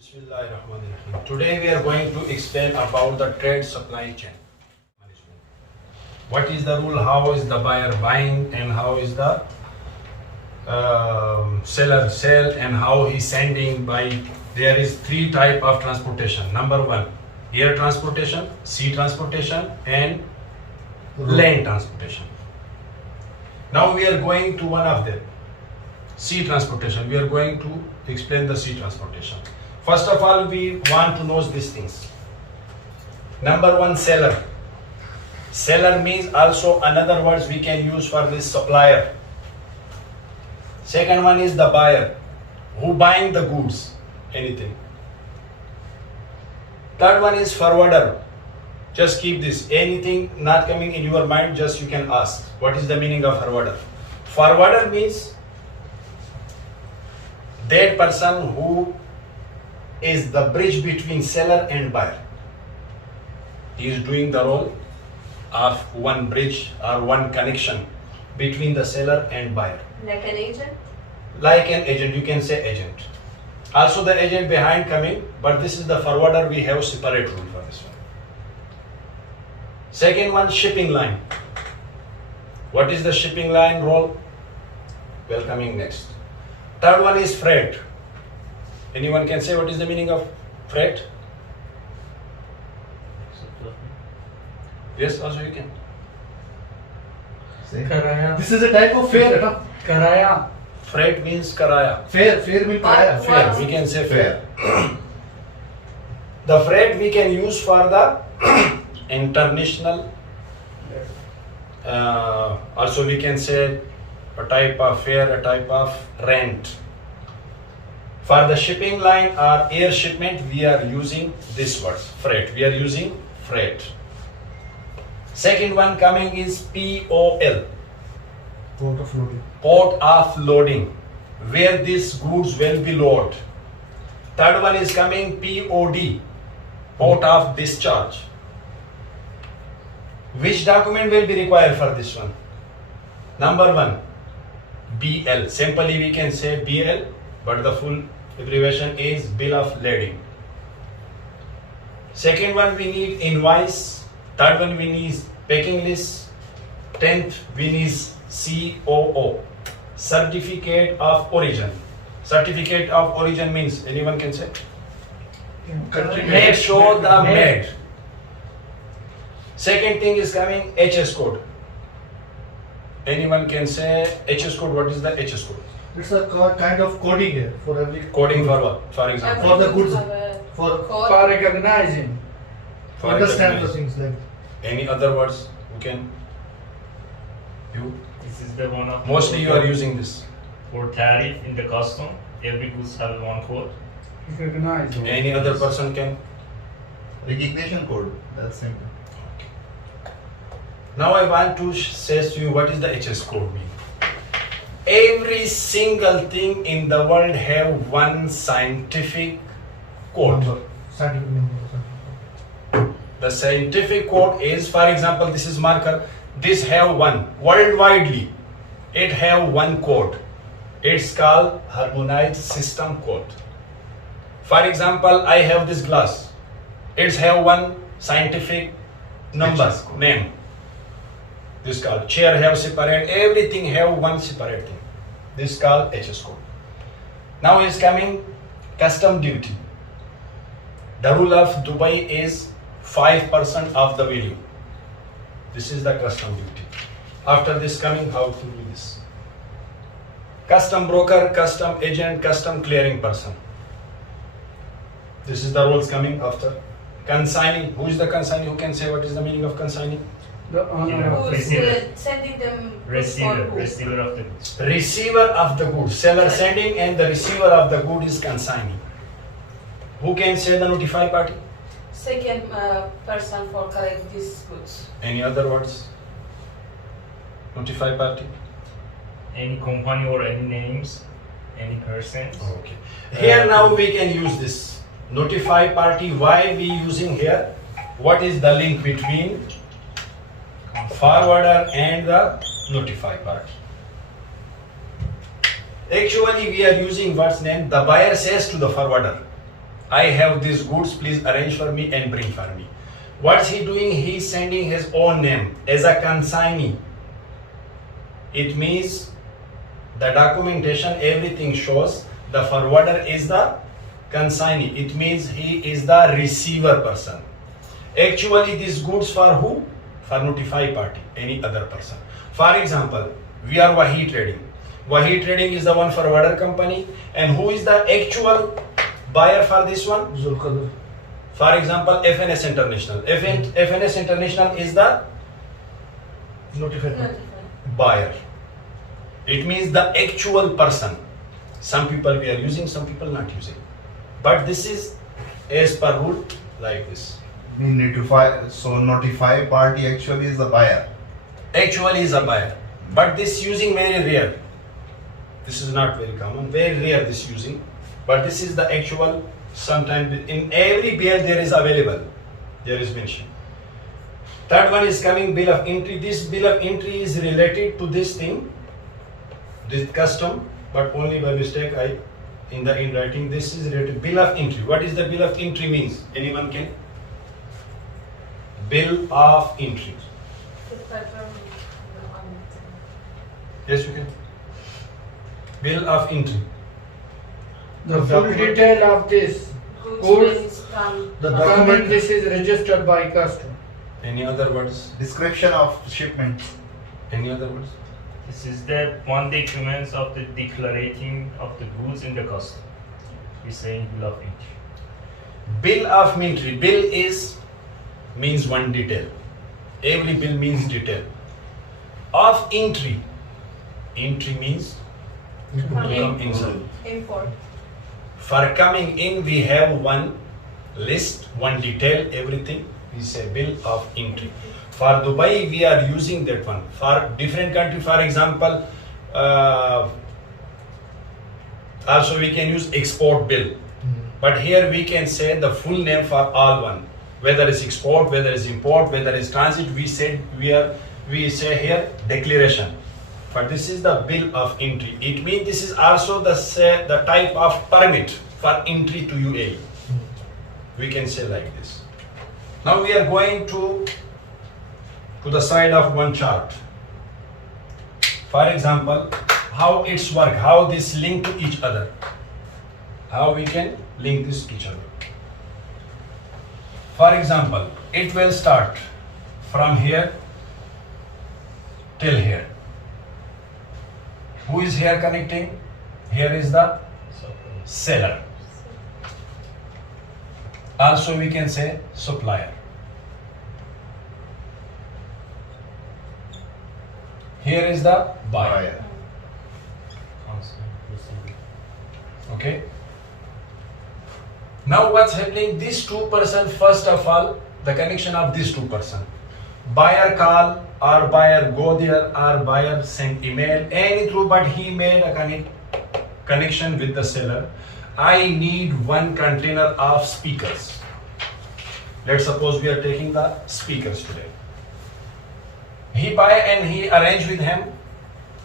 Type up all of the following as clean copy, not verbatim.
Bismillahirrahmanirrahim. Today we are going to explain about the trade supply chain management. What is the rule? How is the buyer buying, and how is the seller sell, and how he's sending by. There is three type of transportation. Number one, air transportation, sea transportation, and land transportation. Now we are going to one of them, sea transportation. We are going to explain the sea transportation. First of all, we want to know these things. Number one, seller. Seller means also another words we can use for this supplier. Second one is the buyer, who buying the goods, anything. Third one is forwarder. Just keep this. Anything not coming in your mind, just you can ask. What is the meaning of forwarder? Forwarder means that person who is the bridge between seller and buyer. He is doing the role of one bridge or one connection between the seller and buyer. Like an agent? Like an agent, you can say agent. Also the agent behind coming, but this is the forwarder, we have separate rule for this one. Second one, shipping line. What is the shipping line role? Well, coming next. Third one is freight. Anyone can say what is the meaning of freight? Yes, also you can. Karaya. This is a type of fare, no? Karaya. Freight means karaya. Fare means karaya. Fare, we can say fare. The freight we can use for the international, also we can say a type of fare, a type of rent. For the shipping line or air shipment, we are using this word, freight. We are using freight. Second one coming is POL. Port of loading. Port of loading, where these goods will be loaded. Third one is coming POD, port of discharge. Which document will be required for this one? Number one, BL. Simply we can say BL, but the full abbreviation is bill of lading. Second one, we need invoice. Third one, we need packing list. 10th, we need COO, certificate of origin. Certificate of origin means, anyone can say? Make sure the made. Second thing is coming HS code. Anyone can say HS code. What is the HS code? It's a kind of coding here for every. Coding for what? For example. For the goods. For recognizing. For understand the recognize. things like. Any other words you can? You? This is the one of Mostly you are using this. for tariff in the custom. Every goods have one code. Recognize. Any other person can? Recognition code, that's simple. Now I want to say to you what is the HS code mean. Every single thing in the world have one scientific code. Number. Scientific number. The scientific code is, for example, this is marker. This have one. Worldwidely, it have one code. It's called harmonized system code. For example, I have this glass. It's have one scientific number, name. This called chair have separate. Everything have one separate thing. This called HS code. Now is coming custom duty. The rule of Dubai is 5% of the value. This is the custom duty. After this coming, how to do this? Custom broker, custom agent, custom clearing person. This is the rules coming after. Consignee. Who is the consignee? Who can say what is the meaning of consignee? The owner of Who's Receiver. sending them? Receiver for who? of the goods. Receiver of the good. Seller sending and the receiver of the good is consignee. Who can say the notified party? Second person for collect these goods. Any other words? Notified party? Any company or any names, any persons. Okay. Here now we can use this notify party. Why we using here? What is the link between forwarder and the notify party? Actually, we are using what's name. The buyer says to the forwarder, I have these goods, please arrange for me and bring for me. What's he doing? He's sending his own name as a consignee. It means the documentation, everything shows the forwarder is the consignee. It means he is the receiver person. Actually, these goods for who? For notified party, any other person. For example, we are Wahi Trading. Wahi Trading is the one forwarder company, and who is the actual buyer for this one? Zulqadar. For example, FNS International. FNS International is the Notified. Notified. buyer. It means the actual person. Some people we are using, some people not using. But this is as per rule like this. Notify party actually is the buyer. Actually is a buyer. But this using very rare. This is not very common. Very rare this using. But this is the actual. Sometimes in every BL there is available. There is mention. Third one is coming bill of entry. This bill of entry is related to this thing, this custom, but only by mistake in writing this is related. Bill of entry. What is the bill of entry means? Anyone can? Bill of entry. Yes, you can. Bill of entry. The full detail of this Goods Goods. means from The comment, document this is registered by custom. Any other words? Description of shipment. Any other words? This is the one document of the declaring of the goods in the custom. We say bill of entry. Bill of entry. Bill is means one detail. Every bill means detail. Of entry. Entry means to come inside. import. For coming in, we have one list, one detail, everything. We say bill of entry. For Dubai, we are using that one. For different country, for example, also we can use export bill. But here we can say the full name for all one. Whether it's export, whether it's import, whether it's transit, we say here declaration. But this is the bill of entry. It means this is also the type of permit for entry to UAE. We can say like this. Now we are going to the side of one chart. For example, how it's work, how this link to each other. How we can link this to each other. For example, it will start from here till here. Who is here connecting? Here is the seller. Also we can say supplier. Here is the buyer. Okay. Now what's happening? These two person, first of all, the connection of these two person. Buyer call or buyer go there or buyer send email, any through, but he made a connection with the seller. I need one container of speakers. Let's suppose we are taking the speakers today. He buy and he arrange with him.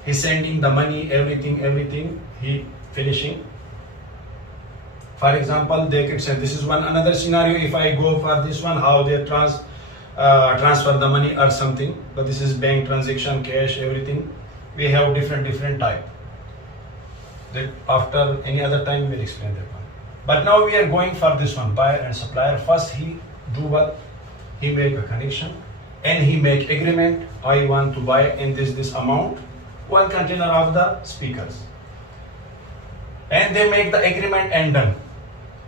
He sending the money, everything. He finishing. For example, they could say this is one another scenario. If I go for this one, how they transfer the money or something. But this is bank transaction, cash, everything. We have different type. That after any other time we'll explain that one. But now we are going for this one, buyer and supplier. First he do what? He make a connection and he make agreement. I want to buy in this amount, one container of the speakers. And they make the agreement and done.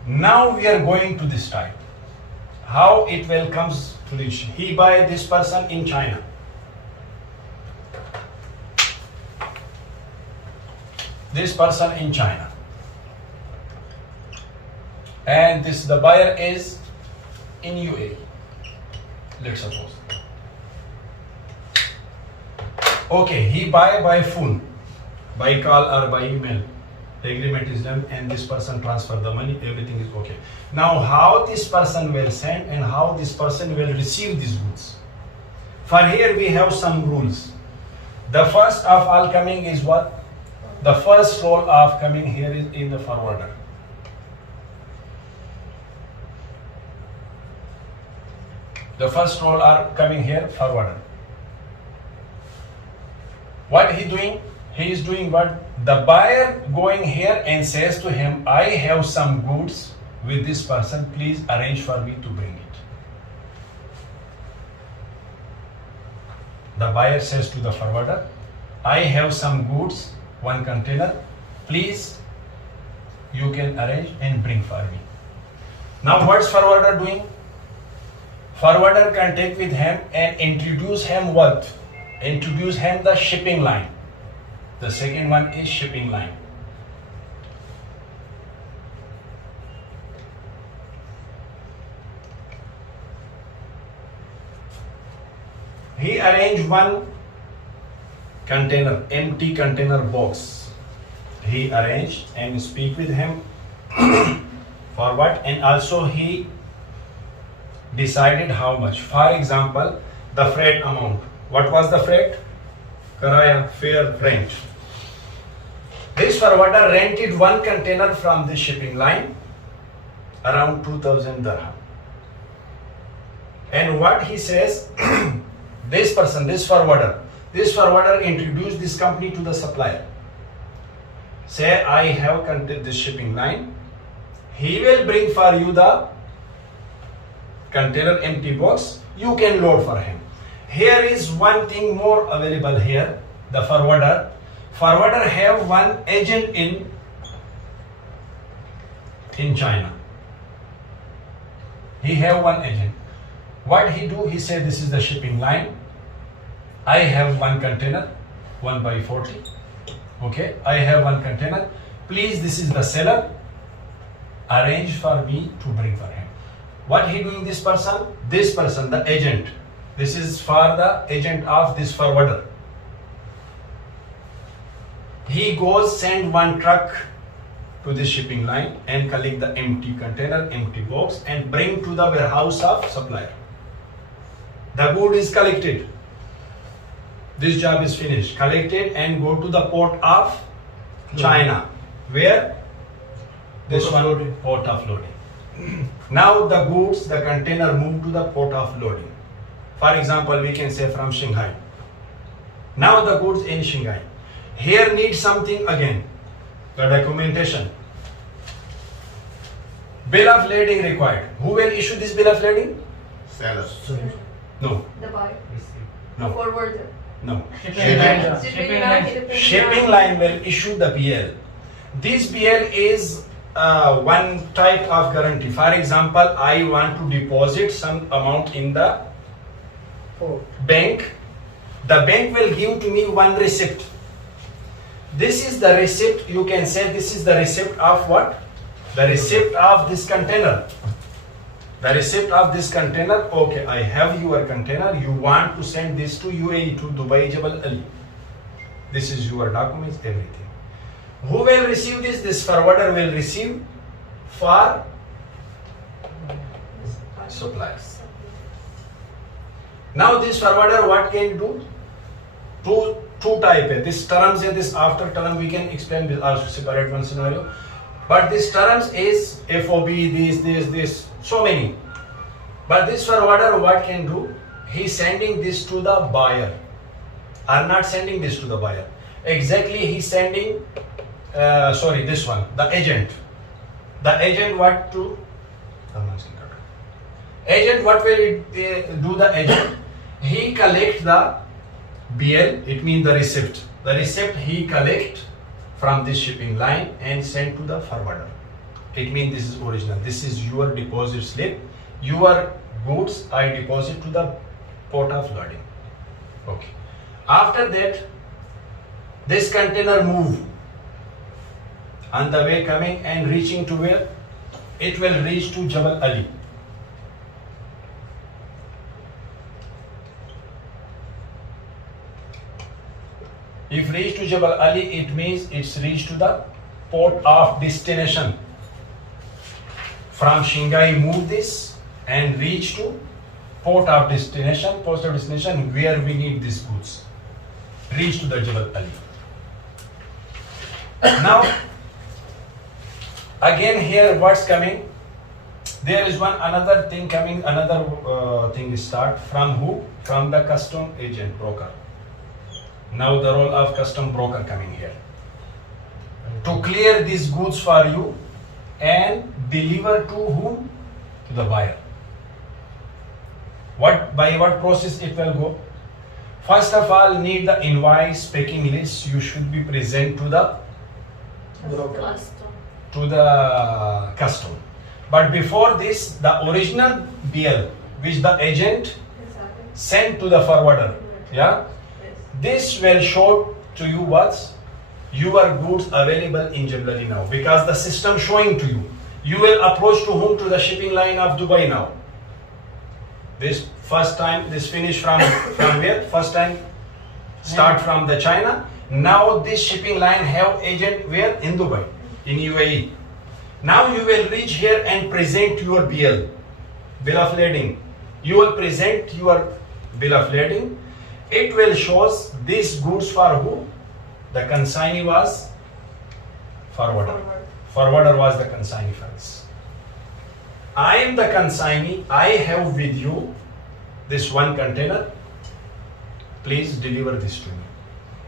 Now we are going to this type. How it will comes to this. He buy this person in China. This person in China. And the buyer is in UAE. Let's suppose. Okay, he buy by phone, by call or by email. The agreement is done and this person transfer the money, everything is okay. Now how this person will send and how this person will receive these goods. For here we have some rules. The first of all coming is what? The first role of coming here is in the forwarder. The first roll are coming here, forwarder. What he doing? He is doing what? The buyer going here and says to him, I have some goods with this person, please arrange for me to bring it. The buyer says to the forwarder, I have some goods, one container, please you can arrange and bring for me. Now what's forwarder doing? Forwarder can take with him and introduce him what? Introduce him the shipping line. The second one is shipping line. He arranged one container, empty container box. He arranged and speak with him for what, and also he decided how much. For example, the freight amount. What was the freight? Karaya, fare, rent. This forwarder rented one container from the shipping line around 2000 dirham. And what he says, this person, this forwarder introduced this company to the supplier. Say, I have this shipping line. He will bring for you the container empty box. You can load for him. Here is one thing more available here. The forwarder have one agent in China. He have one agent. What he do? He say, this is the shipping line. I have one container, 1/40. Okay, I have one container. Please, this is the seller. Arrange for me to bring for him. What he doing? This person, the agent. This is for the agent of this forwarder. He goes, send one truck to this shipping line and collect the empty container, empty box, and bring to the warehouse of supplier. The good is collected. This job is finished. Collected and go to the port of China. Where? This one, port of loading. Now the goods, the container move to the port of loading. For example, we can say from Shanghai. Now the goods in Shanghai. Here needs something again. The documentation. Bill of lading required. Who will issue this bill of lading? Seller. No. The buyer. No. Forwarder. No. Shipping line. Shipping line will issue the BL. This BL is one type of guarantee. For example, I want to deposit some amount in the bank. The bank will give to me one receipt. This is the receipt. You can say this is the receipt of what? The receipt of this container. The receipt of this container. Okay, I have your container. You want to send this to UAE, to Dubai Jebel Ali. This is your documents, everything. Who will receive this? This forwarder will receive for suppliers. Now this forwarder what can do? Two type. This terms and this after term we can explain this also separate one scenario. But this terms is FOB, this, so many. But this forwarder what can do? He sending this to the buyer. I'm not sending this to the buyer. Exactly, he's sending. This one, the agent. The agent what to? Agent what will do? The agent, he collect the BL. It means the receipt. The receipt he collect from this shipping line and send to the forwarder. It means this is original. This is your deposit slip. Your goods I deposit to the port of loading. Okay. After that, this container move on the way coming and reaching to where? It will reach to Jebel Ali. If reach to Jebel Ali, it means it's reached to the port of destination. From Shanghai, move this and reach to port of destination. Port of destination where we need these goods. Reach to the Jebel Ali. Now, again here what's coming? There is one another thing coming, another thing is start from who? From the custom agent broker. Now the role of custom broker coming here. To clear these goods for you and deliver to whom? To the buyer. By what process it will go? First of all, need the invoice packing list. You should be present to the custom. But before this, the original BL which the agent sent to the forwarder, yeah, this will show to you what's your goods available in Jebleri now, because the system showing to you. You will approach to whom? To the shipping line of Dubai now. This first time, this finish from where? First time start from the China. Now this shipping line have agent where? In Dubai, in UAE. Now you will reach here and present your bill of lading. You will present your bill of lading. It will shows these goods for who? The consignee was forwarder. Forwarder was the consignee first. I am the consignee. I have with you this one container. Please deliver this to me.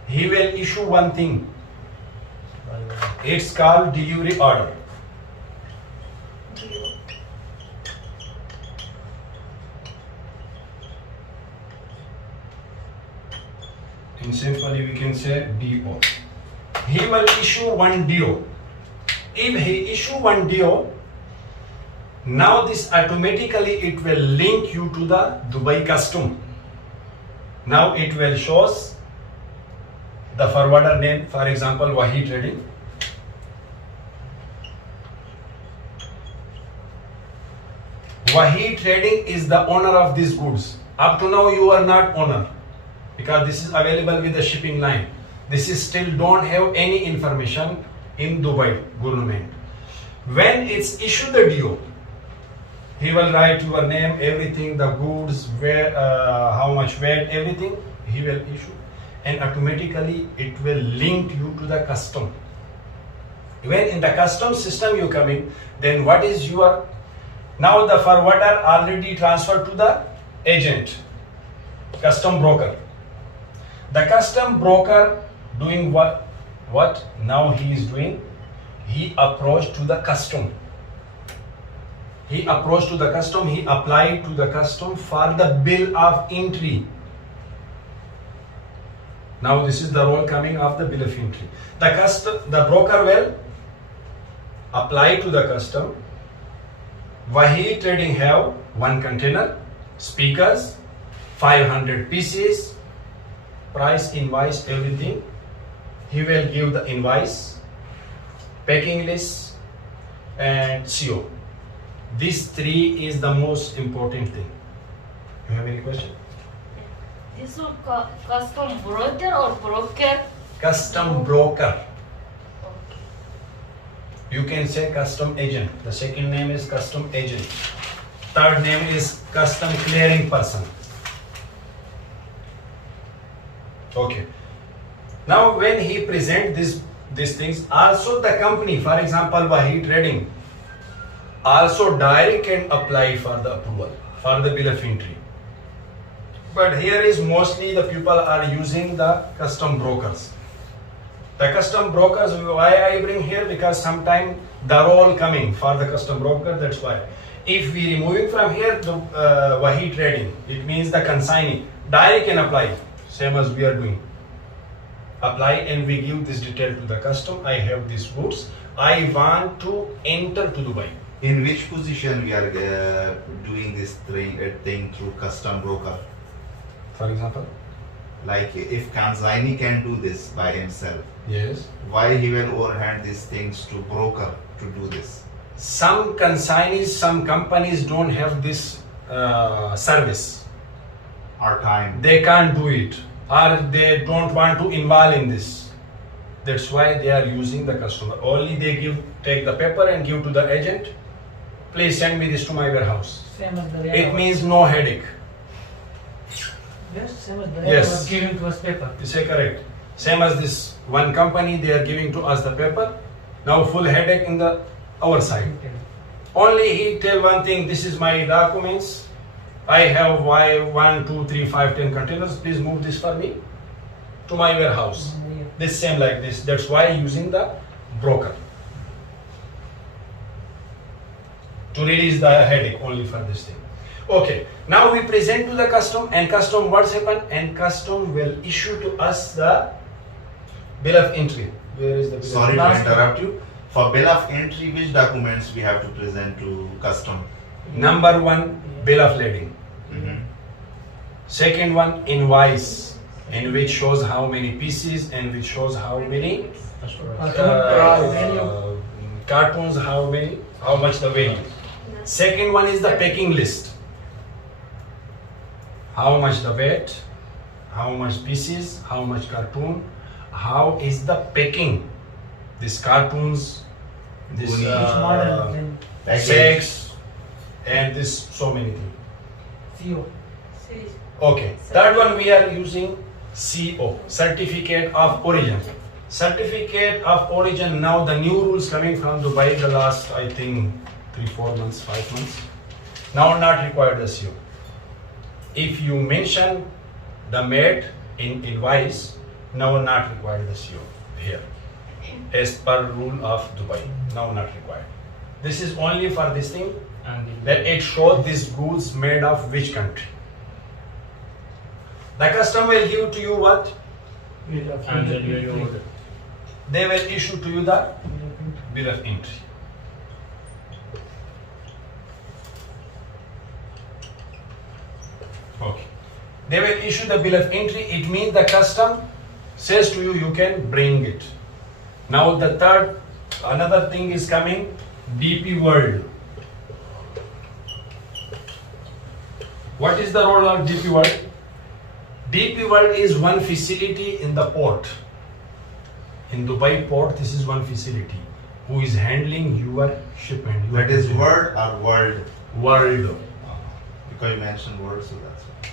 He will issue one thing. It's called delivery order. In simply we can say DO. He will issue one DO. If he issue one DO, now this automatically it will link you to the Dubai custom. Now it will shows the forwarder name, for example, Wahi Trading. Wahi Trading is the owner of these goods. Up to now you are not owner, because this is available with the shipping line. This is still don't have any information in Dubai government. When it's issued the DO, he will write your name, everything, the goods, where, how much weight, everything he will issue, and automatically it will link you to the custom. When in the custom system you come in, then what is your, now the forwarder already transferred to the agent, custom broker. The custom broker doing what now he is doing? He approached to the custom. He approached to the custom, he applied to the custom for the bill of entry. Now this is the role coming of the bill of entry. The broker will apply to the custom. Wahi Trading have one container, speakers, 500 pieces, price, invoice, everything. He will give the invoice, packing list, and CO. These three is the most important thing. You have any question? This will custom broker or broker? Custom broker. You can say custom agent. The second name is custom agent. Third name is custom clearing person. Okay. Now when he present these things, also the company, for example, Wahi Trading, also direct can apply for the approval, for the bill of entry. But here is mostly the people are using the custom brokers. The custom brokers, why I bring here? Because sometime the role coming for the custom broker, that's why. If we removing from here the Wahi Trading, it means the consignee direct can apply, same as we are doing. Apply and we give this detail to the custom. I have these goods. I want to enter to Dubai. In which position we are doing this thing through custom broker? For example? Like if consignee can do this by himself, Yes. why he will overhand these things to broker to do this? Some consignees, some companies don't have this service. Our time. They can't do it, or they don't want to involve in this. That's why they are using the customer. Only they take the paper and give to the agent. Please send me this to my warehouse. Same as the It means no headache. Yes, same as the Yes. was giving to us paper. You say correct. Same as this one company, they are giving to us the paper. Now full headache in our side. Only he tell one thing, this is my documents. I have 1, 2, 3, 5, 10 containers. Please move this for me to my warehouse. This same like this. That's why using the broker. To release the headache only for this thing. Okay, now we present to the custom, and custom what's happen, and custom will issue to us the bill of entry. Where is the bill Sorry of to entry? interrupt you. For bill of entry, which documents we have to present to custom? Number 1, bill of lading. Second one, invoice, in which shows how many pieces and which shows how many cartoons, how much the value. Second one is the packing list. How much the weight, how much pieces, how much cartoon, how is the packing. These cartoons, this Package. sex, and this so many things. CO. See, Okay, third one we are using CO, Certificate of Origin. Certificate of Origin, now the new rules coming from Dubai the last I think 3-4 months, 5 months. Now not required the CO. If you mention the made in invoice, now not required the CO here. As per rule of Dubai, now not required. This is only for this thing that it shows these goods made of which country. The customer will give to you what? And then you order. They will issue to you the bill of entry. Okay. They will issue the bill of entry. It means the custom says to you, you can bring it. Now the third, another thing is coming, DP World. What is the role of DP World? DP World is one facility in the port. In Dubai port, this is one facility who is handling your shipment. That is word or world? World. Because you mentioned word, so that's why.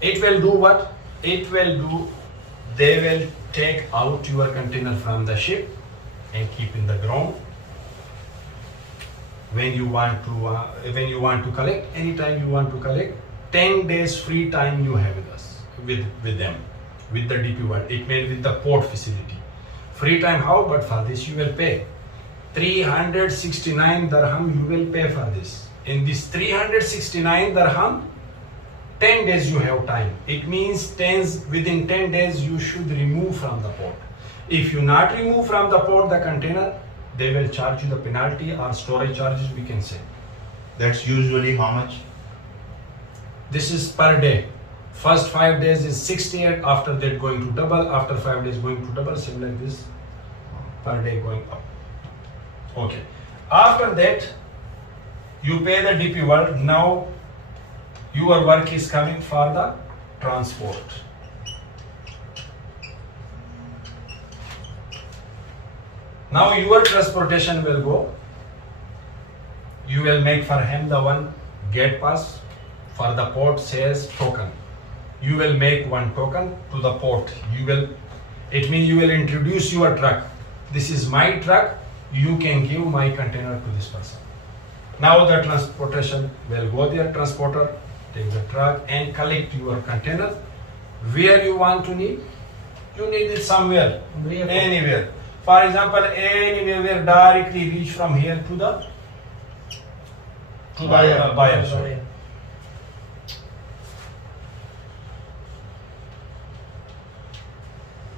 It will do what? It will do, they will take out your container from the ship and keep in the ground. When you want to collect, anytime you want to collect, 10 days free time you have with us, with them, with the DP World. It means with the port facility. Free time how? But for this you will pay 369 dirham. You will pay for this. In this 369 dirham, 10 days you have time. It means within 10 days you should remove from the port. If you not remove from the port the container, they will charge you the penalty or storage charges, we can say. That's usually how much? This is per day. First 5 days is 68, after that going to double, after 5 days going to double, same like this, per day going up. Okay. After that, you pay the DP World. Now, your work is coming for the transport. Now your transportation will go. You will make for him the one gate pass. For the port says token. You will make one token to the port. It means you will introduce your truck. This is my truck. You can give my container to this person. Now the transportation will go there. Transporter take the truck and collect your container. Where you want to need? You need it somewhere, anywhere. For example, anywhere where directly reach from here to the buyer. Sorry.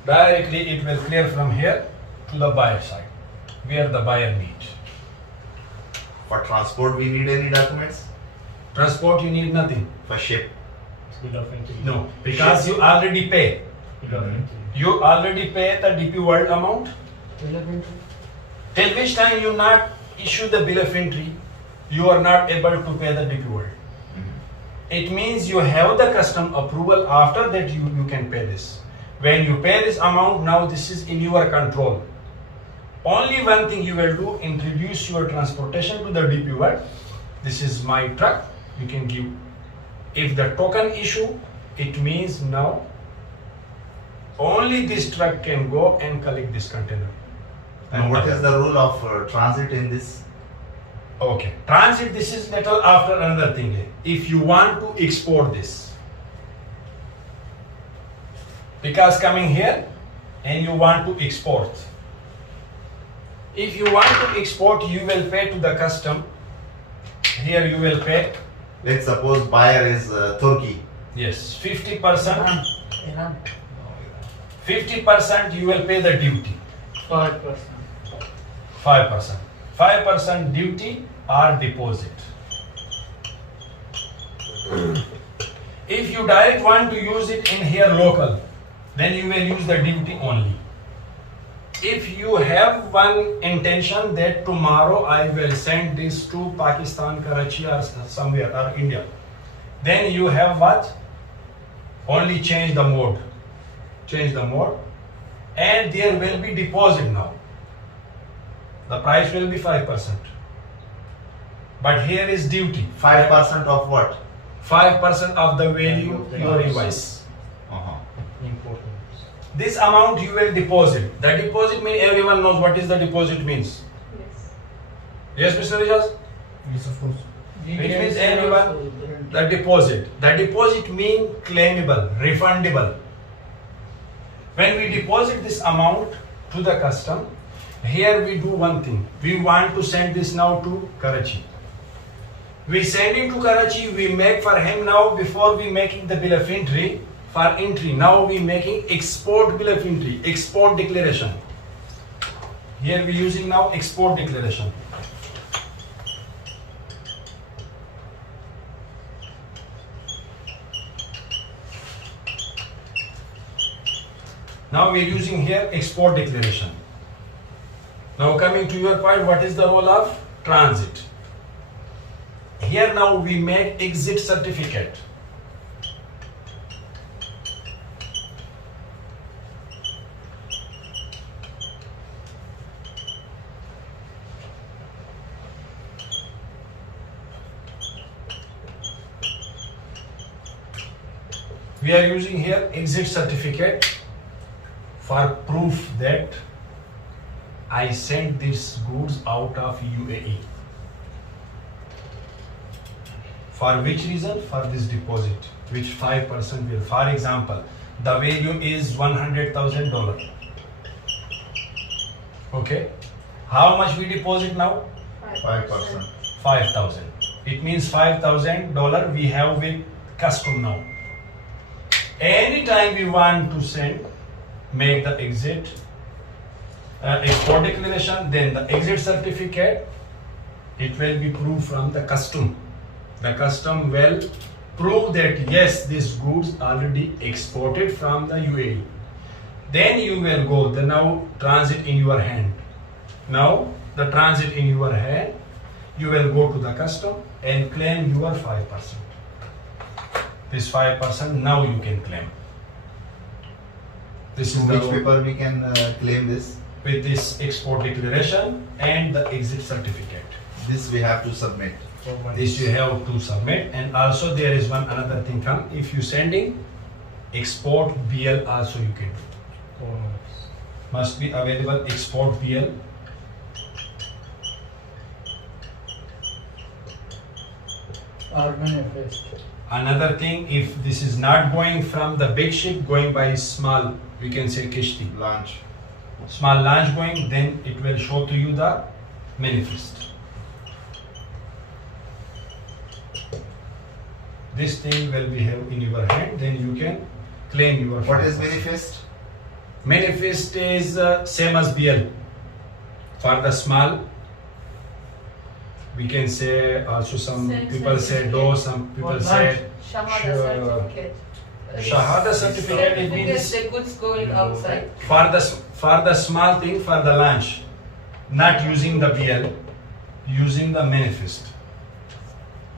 Directly it will clear from here to the buyer side, where the buyer needs. For transport, we need any documents? Transport you need nothing. For ship? Bill of entry. No, because you already pay. Bill of entry. You already pay the DP World amount. Till which time you not issue the bill of entry, you are not able to pay the DP World. It means you have the custom approval. After that you can pay this. When you pay this amount, now this is in your control. Only one thing you will do, introduce your transportation to the DP World. This is my truck, you can give. If the token issue, it means now only this truck can go and collect this container. And what is the rule of transit in this? Okay, transit, this is little after another thing. If you want to export this, because coming here and you want to export. If you want to export, you will pay to the custom. Here you will pay, Let's suppose buyer is Turkey. yes, 50%. Iran. 50% you will pay the duty. 5%. 5%. 5% duty or deposit. If you direct want to use it in here local, then you will use the duty only. If you have one intention that tomorrow I will send this to Pakistan, Karachi or somewhere or India, then you have what? Only change the mode. Change the mode and there will be deposit now. The price will be 5%. But here is duty. 5% of what? 5% of the value your invoice. Uh-huh. Important. This amount you will deposit. The deposit means everyone knows what is the deposit means. Yes. Yes, Mr. Rijaz? Yes, of course. Which means everyone, the deposit. The deposit means claimable, refundable. When we deposit this amount to the custom, here we do one thing. We want to send this now to Karachi. We send him to Karachi, we make for him now, before we making the bill of entry, for entry, now we making export bill of entry, export declaration. Here we using now export declaration. Now we are using here export declaration. Now coming to your point, what is the role of transit? Here now we make exit certificate. We are using here exit certificate for proof that I sent these goods out of UAE. For which reason? For this deposit, which 5% will. For example, the value is $100,000. Okay. How much we deposit now? 5%. 5,000. It means $5,000 we have with custom now. Anytime we want to send, make the exit export declaration, then the exit certificate, it will be proved from the custom. The custom will prove that yes, these goods already exported from the UAE. Then you will go, the now transit in your hand. Now the transit in your hand, you will go to the custom and claim your 5%. This 5% now you can claim. This is the Which paper we can claim this? with this export declaration and the exit certificate. This we have to submit. This you have to submit, and also there is one another thing come. If you sending export BL also you can do. Must be available export BL. Or manifest. Another thing, if this is not going from the big ship, going by small, we can say kishti, Launch. small launch going, then it will show to you the manifest. This thing will be have in your hand, then you can claim your. What is 5%. manifest? Manifest is same as BL. For the small, we can say also some Same people say certificate. do, some people What say Shahada Sure. certificate. Shahada certificate. It Certificate means the goods going outside. for the small thing, for the launch, not using the BL, using the manifest.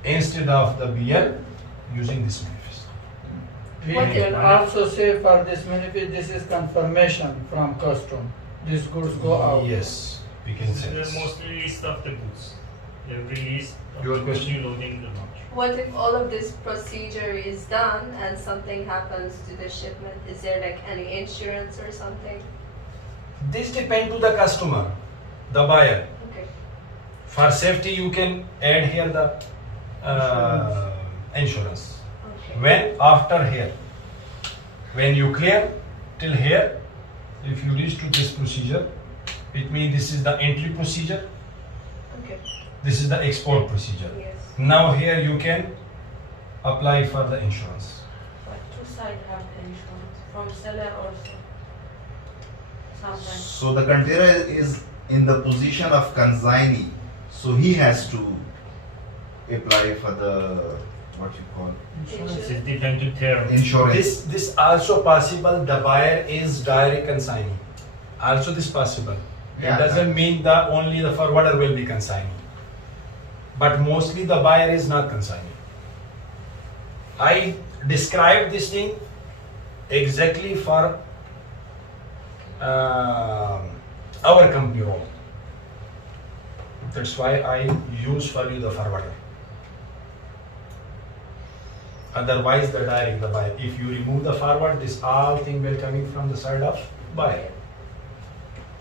Instead of the BL, using this manifest. We What can if- also say for this manifest, this is confirmation from custom. These goods go out. Yes, we can This say is this. the mostly list of the goods. Every list of Your the goods question? you load in the launch. What if all of this procedure is done and something happens to the shipment? Is there like any insurance or something? This depend to the customer. the buyer. Okay. For safety, you can add here the insurance. Okay. When after here, when you clear till here, if you reach to this procedure, it means this is the entry procedure, Okay. this is the export procedure. Yes. Now here you can apply for the insurance. But two sides have the insurance from seller also. Sometimes. So the container is in the position of consignee, so he has to apply for the what you call This is different to term. insurance. This also possible. The buyer is direct consignee. Also this possible. Yeah, It doesn't mean that only the forwarder will be consignee. But mostly the buyer is not consignee. I described this thing exactly for our company role. That's why I use for you the forwarder. Otherwise, the direct the buyer. If you remove the forward, this all thing will coming from the side of buyer.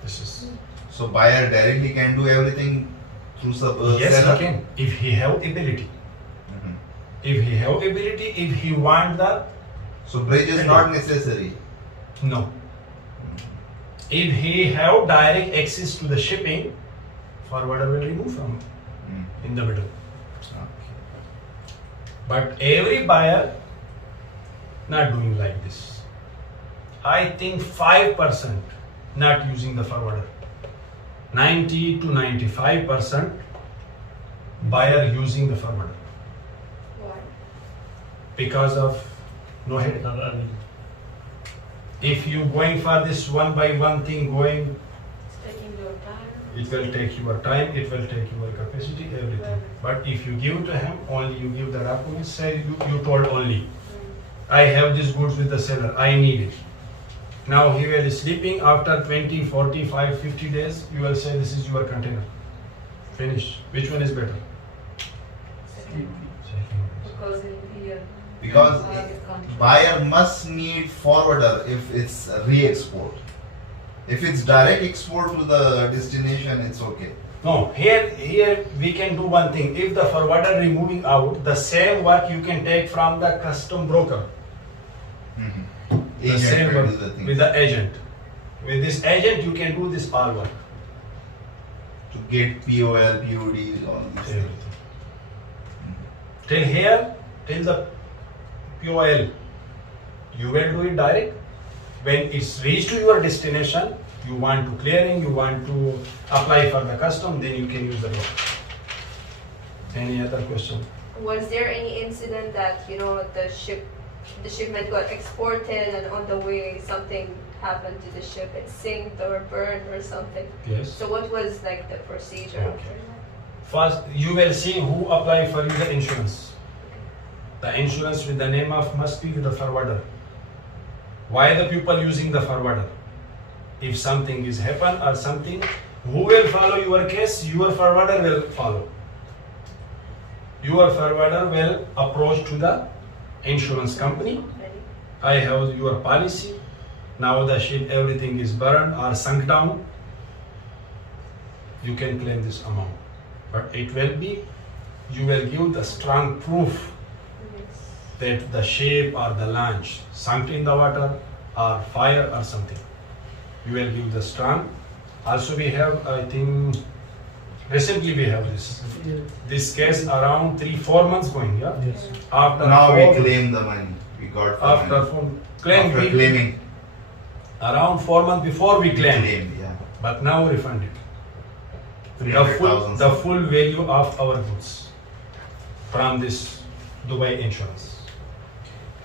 This is So buyer directly can do everything through yes, seller. he can if he have ability. Mhm. If he have ability, if he want the So bridge is not necessary. no. If he have direct access to the shipping, forwarder will remove from Mm. in the middle. Okay. But every buyer not doing like this. I think 5% not using the forwarder. 90 to 95% buyer using the forwarder Why? because of no headache. If you going for this one by one thing going, It's taking your time. it will take your time, it will take your capacity, everything. But if you give to him, only you give the documents, say you told only, I have these goods with the seller, I need it. Now he will sleeping after 20, 45, 50 days, you will say this is your container. Finish. Which one is better? Because in here. Because country. buyer must need forwarder if it's re-export. If it's direct export to the destination, it's okay. No, here we can do one thing. If the forwarder removing out, the same work you can take from the custom broker. The Agent same will work do the thing. with the agent. With this agent, you can do this all work. To get POL, POD, all these things. Everything. Till here, till the POL, you will do it direct. When it's reached to your destination, you want to clearing, you want to apply for the custom, then you can use the broker. Any other question? Was there any incident that the shipment got exported and on the way something happened to the ship? It sinked or burned or something. Yes. So what was like the procedure Okay. after that? First, you will see who apply for you the insurance. The insurance with the name of must be with the forwarder. Why the people using the forwarder? If something is happen or something, who will follow your case? Your forwarder will follow. Your forwarder will approach to the insurance company. I have your policy. Now the ship everything is burned or sunk down. You can claim this amount. But it will be, you will give the strong proof that the ship or the launch sunk in the water or fire or something. You will give the strong. Also we have, I think, recently we have this case around 3-4 months going, yeah? Yes. After Now four- we claim the money we got from After him. claim, Claiming. around 4 months before we claimed, Yeah. but now refunded. The 300,000. full value of our goods from this Dubai insurance.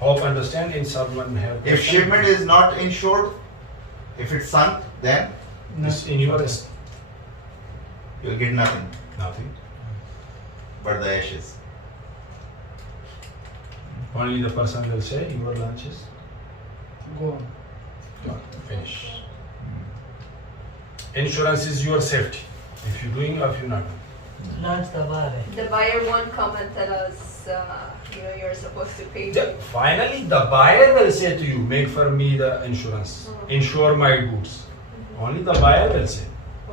Hope understand in someone have. If question? shipment is not insured, if it's sunk, then This in your risk. you'll get nothing Nothing. but the ashes. Only the person will say your lunch is Go on. gone. Finish. Insurance is your safety. If you're doing or if you're not doing. The buyer won't come and tell us, you're supposed to pay me. Finally, the buyer will say to you, make for me the insurance. Insure my goods. Only the buyer will say.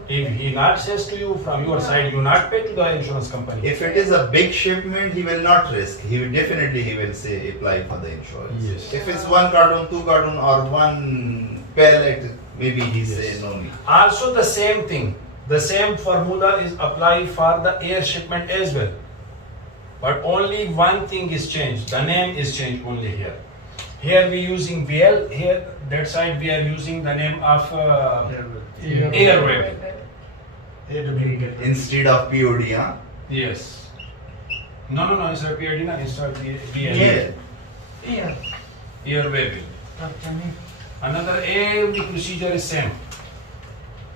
If he not says to you from your side, you not pay to the insurance company. If it is a big shipment, he will not risk. He will say apply for the insurance. Yes. If it's 1 carton, 2 carton, or 1 pallet, maybe he say Yes. no need. Also the same thing, the same formula is applied for the air shipment as well. But only one thing is changed, the name is changed only here. Here we using BL, here that side we are using the name of airway. Instead of POD, huh? Yes. No, instead of PRD, instead of BL. Yeah. Airway bill. Another every procedure is same.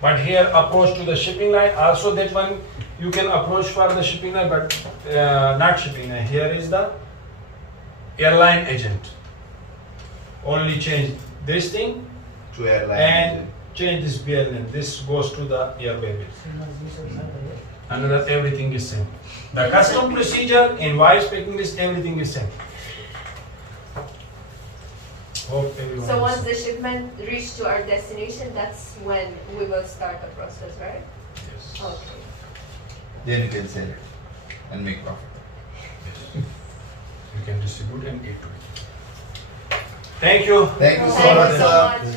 But here approach to the shipping line, also that one you can approach for the shipping line, but not shipping line. Here is the airline agent. Only change this thing To airline. and change this BL name. This goes to the airway bill. Another everything is same. The custom procedure, invoice packing list, everything is same. Hope everyone. So is- once the shipment reach to our destination, that's when we will start the process, right? Yes. Okay. Then you can sell it and make profit. You can distribute and eat to it. Thank you. Thank you so Thank much, you so sir. much.